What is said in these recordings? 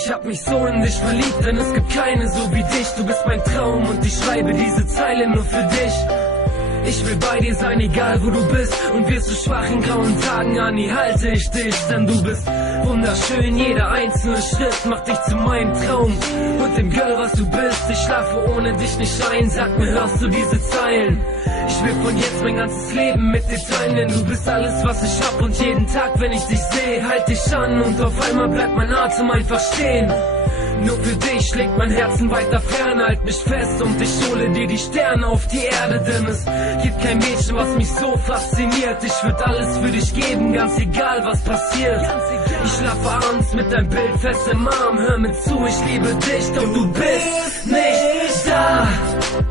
Ich hab mich so in dich verliebt, denn es gibt keine so wie dich. Du bist mein Traum und ich schreibe diese Zeile nur für dich. Ich will bei dir sein, egal wo du bist. Und wirst du schwach in grauen Tagen, Annie, halte ich dich. Denn du bist wunderschön, jeder einzelne Schritt macht dich zu meinem Traum und dem Girl, was du bist. Ich schlafe ohne dich nicht ein, sag mir, hörst du diese Zeilen? Ich will von jetzt mein ganzes Leben mit dir teilen, denn du bist alles, was ich hab. Und jeden Tag, wenn ich dich sehe, halt dich an und auf einmal bleibt mein Atem einfach stehen. Nur für dich schlägt mein Herzen weiter fern, halt mich fest und ich hole dir die Sterne auf die Erde, denn es gibt kein Mädchen, was mich so fasziniert. Ich würd alles für dich geben, ganz egal was passiert. Ich schlafe abends mit deinem Bild fest im Arm, hör mir zu, ich liebe dich, doch du bist nicht da.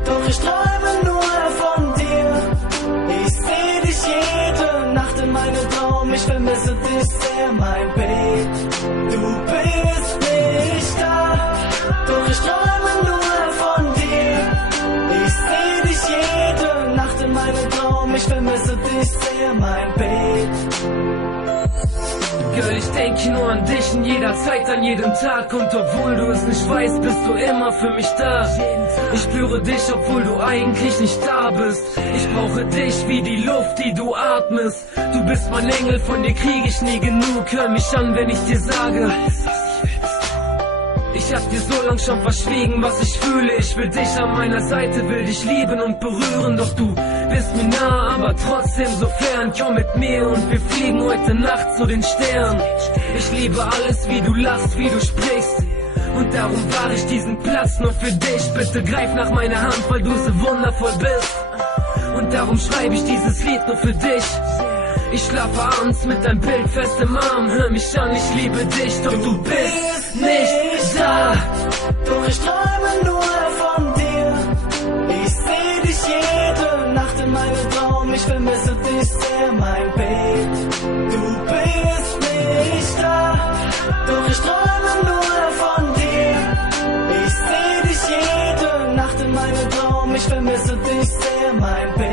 Doch ich träume nur von dir, ich seh dich jede Nacht in meinem Traum. Ich vermisse dich sehr, mein Babe, du bist nicht da. Doch ich träume nur von dir, ich seh dich jede Nacht in meinem Traum. Ich vermisse dich sehr, mein Babe. Girl, ich denke nur an dich in jeder Zeit, an jedem Tag. Und obwohl du es nicht weißt, bist du immer für mich da. Ich spüre dich, obwohl du eigentlich nicht da bist. Ich brauche dich wie die Luft, die du atmest. Du bist mein Engel, von dir krieg ich nie genug. Hör mich an, wenn ich dir sage, ich hab dir so lang schon verschwiegen, was ich fühle. Ich will dich an meiner Seite, will dich lieben und berühren. Doch du bist mir nah, aber trotzdem so fern. Komm mit mir und wir fliegen heute Nacht zu den Sternen. Ich liebe alles, wie du lachst, wie du sprichst. Und darum war ich diesen Platz nur für dich. Bitte greif nach meiner Hand, weil du so wundervoll bist. Und darum schreibe ich dieses Lied nur für dich. Ich schlafe abends mit deinem Bild fest im Arm. Hör mich an, ich liebe dich, doch du bist nicht da. Doch ich träume nur von dir, ich seh dich jede Nacht in meinem Traum. Ich vermisse dich sehr, mein Babe, du bist nicht da. Doch ich träume nur von dir, ich seh dich jede Nacht in meinem Traum. Ich vermisse dich sehr, mein Babe.